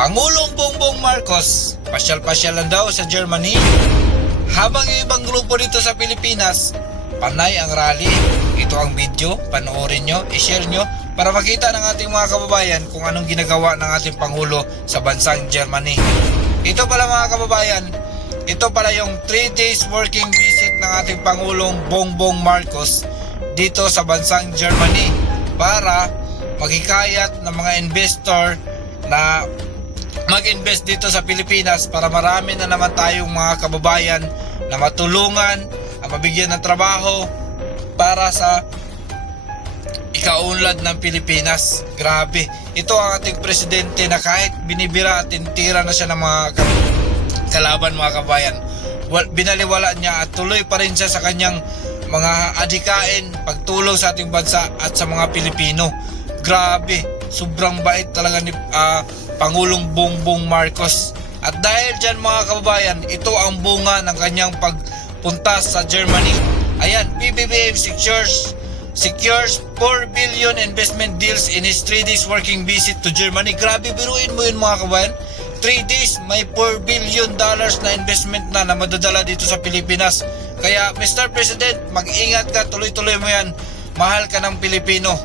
Pangulong Bongbong Marcos, pasyal-pasyal lang daw sa Germany. Habang yung ibang grupo dito sa Pilipinas, panay ang rally. Ito ang video, panoorin nyo, i-share nyo para makita ng ating mga kababayan kung anong ginagawa ng ating Pangulo sa bansang Germany. Ito pala mga kababayan, ito pala yung 3 days working visit ng ating Pangulong Bongbong Marcos dito sa bansang Germany para maghikayat ng mga investor na mag-invest dito sa Pilipinas para marami na naman tayong mga kababayan na matulungan at mabigyan ng trabaho para sa ikaunlad ng Pilipinas. Grabe, ito ang ating presidente na kahit binibira at tintira na siya ng mga kalaban mga kabayan, binaliwala niya at tuloy pa rin siya sa kanyang mga adhikain, pagtulong sa ating bansa at sa mga Pilipino. Grabe, sobrang bait talaga ni Pangulong Bongbong Marcos. At dahil dyan mga kababayan, ito ang bunga ng kanyang pagpunta sa Germany. Ayan, PBBM secures 4 billion investment deals in his 3 days working visit to Germany. Grabe, biruin mo yun mga kababayan. 3 days, may $4 billion na investment na madadala dito sa Pilipinas. Kaya Mr. President, mag-ingat ka, tuloy-tuloy mo yan. Mahal ka ng Pilipino.